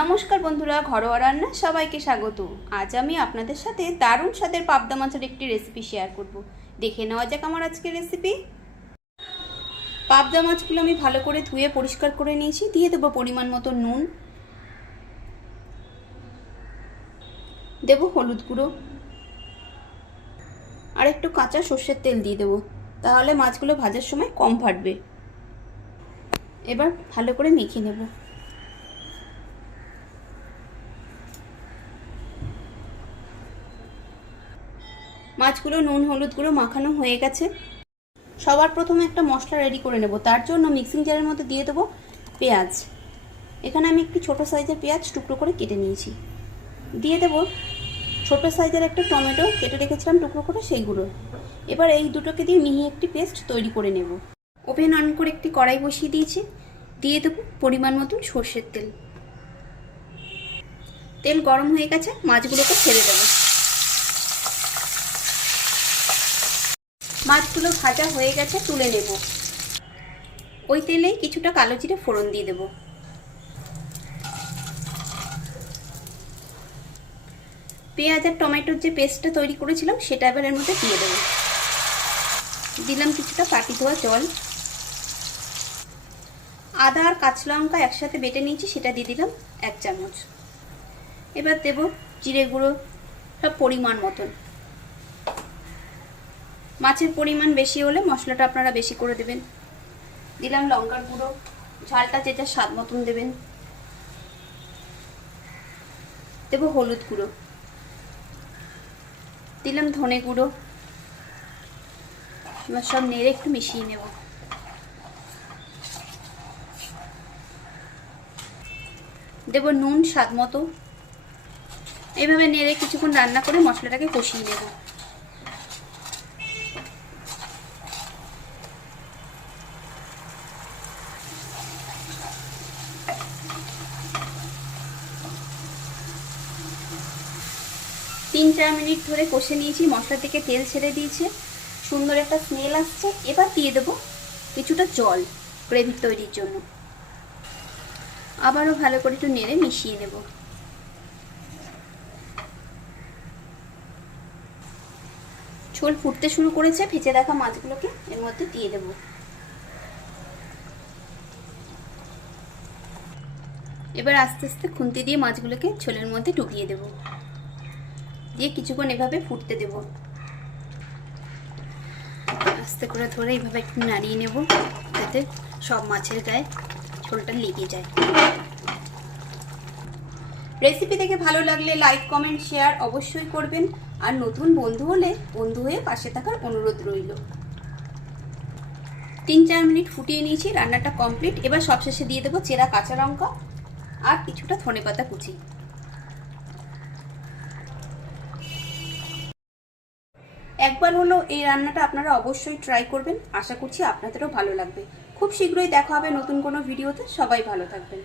নমস্কার বন্ধুরা, ঘরোয়া রান্না সবাইকে স্বাগত। আজ আমি আপনাদের সাথে দারুণ স্বাদের পাবদা মাছের একটি রেসিপি শেয়ার করব। দেখে নেওয়া যাক আমার আজকের রেসিপি। পাবদা মাছগুলো আমি ভালো করে ধুয়ে পরিষ্কার করে নিয়েছি। দিয়ে দেবো পরিমাণ মতো নুন, দেব হলুদ গুঁড়ো আর একটু কাঁচা সর্ষের তেল দিয়ে দেবো, তাহলে মাছগুলো ভাজার সময় কম ফাটবে। এবার ভালো করে মেখে নেব। মাছগুলো নুন হলুদ গুঁড়ো মাখানো হয়ে গেছে। সবার প্রথমে একটা মশলা রেডি করে নেব। তার জন্য মিক্সিং জারের মধ্যে দিয়ে দেবো পেঁয়াজ। এখানে আমি একটি ছোট সাইজের পেঁয়াজ টুকরো করে কেটে নিয়েছি। দিয়ে দেবো ছোট সাইজের একটা টমেটো কেটে রেখেছিলাম টুকরো করে, সেইগুলো। এবার এই দুটোকে দিয়ে মিহি একটি পেস্ট তৈরি করে নেব। ওভেন অন করে একটি কড়াই বসিয়ে দিয়েছি। দিয়ে দেবো পরিমাণ মতন সর্ষের তেল। তেল গরম হয়ে গেছে, মাছগুলোকে ছেড়ে দেবো। মাছগুলো ভাজা হয়ে গেছে, তুলে নেব। ওই তেলেই কিছুটা কালো জিরে ফোড়ন দিয়ে দেব। পেঁয়াজ আর টমেটোর যে পেস্টটা তৈরি করেছিলাম সেটা এবার এর মধ্যে দিয়ে দেব। দিলাম কিছুটা পাটি ধোয়া জল। আদা আর কাঁচা লঙ্কা একসাথে বেটে নিয়েছি, সেটা দিয়ে দিলাম 1 চামচ। এবার দেব জিরে গুঁড়ো, সব পরিমাণ মতন। মাছের পরিমাণ বেশি হলে মশলাটা আপনারা বেশি করে দেবেন। দিলাম লঙ্কার গুঁড়ো, ঝালটা যে যার স্বাদ মতন দেবেন। দেব হলুদ গুঁড়ো, দিলাম ধনে গুঁড়ো। এবার সব নেড়ে একটু মিশিয়ে নেব। দেব নুন স্বাদ মতো। এইভাবে নেড়ে কিছুক্ষণ রান্না করে মশলাটাকে কষিয়ে নেব। তিন 4 মিনিট ধরে কষে নিয়েছি। মশলা থেকে তেল ছেড়ে দিয়েছে, সুন্দর একটা স্মেল আসছে। এবার দিয়ে দেব কিছুটা জল গ্রেভি তৈরির জন্য। আবারও ভালো করে একটু নেড়ে মিশিয়ে নেব। ঝোল ফুটতে শুরু করেছে, ভেজে রাখা মাছগুলোকে এর মধ্যে দিয়ে দেব। এবার আস্তে আস্তে খুন্তি দিয়ে মাছগুলোকে ঝোলের মধ্যে ডুবিয়ে দেব। দিয়ে কিছুক্ষণ এভাবে ফুটতে দেব। আস্তে করে ধরে এইভাবে একটু নাড়িয়ে নেব, যাতে সব মাছের গায়ে ঝোলটা লেগে যায়। রেসিপি দেখে ভালো লাগলে লাইক কমেন্ট শেয়ার অবশ্যই করবেন। আর নতুন বন্ধু হলে বন্ধু হয়ে পাশে থাকার অনুরোধ রইল। 3-4 মিনিট ফুটিয়ে নিয়েছি, রান্নাটা কমপ্লিট। এবার সবশেষে দিয়ে দেবো চেরা কাঁচা লঙ্কা আর কিছুটা ধনেপাতা কুচি। একবার হলো এই রান্নাটা আপনারা অবশ্যই ট্রাই করবেন। আশা করছি আপনাদেরও ভালো লাগবে। খুব শীঘ্রই দেখা হবে নতুন কোনো ভিডিওতে। সবাই ভালো থাকবেন।